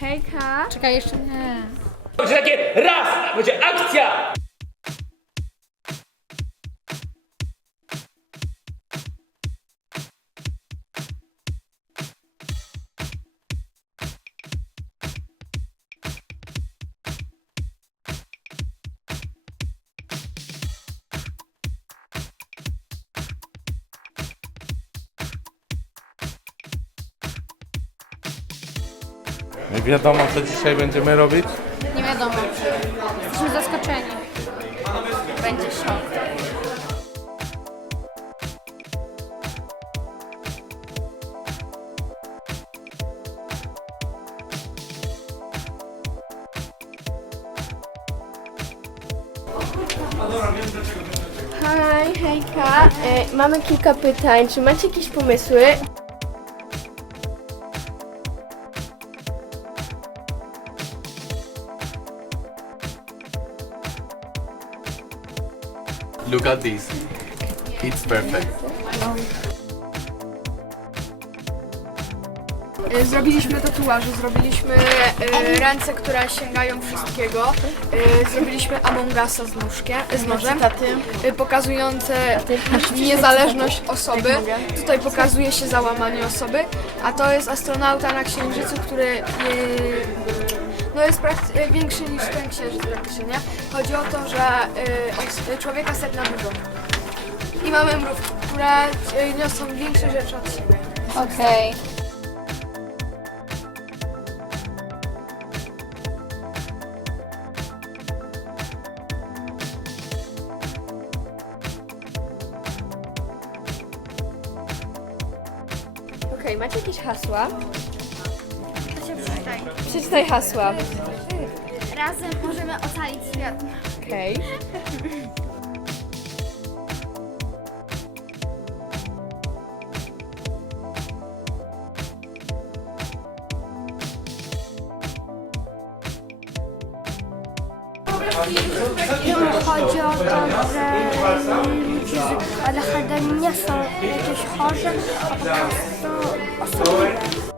Hejka. Czekaj, jeszcze nie. Będzie takie raz, będzie akcja! Nie wiadomo, co dzisiaj będziemy robić. Nie wiadomo. Jesteśmy zaskoczeni. Będzie szok. Hej, hejka. E, mamy kilka pytań. Czy macie jakieś pomysły? Look at this. It's perfect. E, Zrobiliśmy tatuaże, zrobiliśmy e, ręce, które sięgają wszystkiego. E, zrobiliśmy Among Usa z, nóżkiem, z nożem, e, pokazujące niezależność osoby. Tutaj pokazuje się załamanie osoby, a to jest astronauta na Księżycu, który e, no jest e, większy niż ten Księżyc praktycznie, nie? Chodzi o to, że e, os- człowieka set na dużo. I mamy mrówki, które e, niosą większe rzeczy od siebie. Okej. Okej, macie jakieś hasła? Przeczytaj. Przeczytaj hasła. Razem możemy ocalić świat. Okej. Chodzi o to, że ludzie z ADHD nie są jakieś chorzy, a po prostu osoby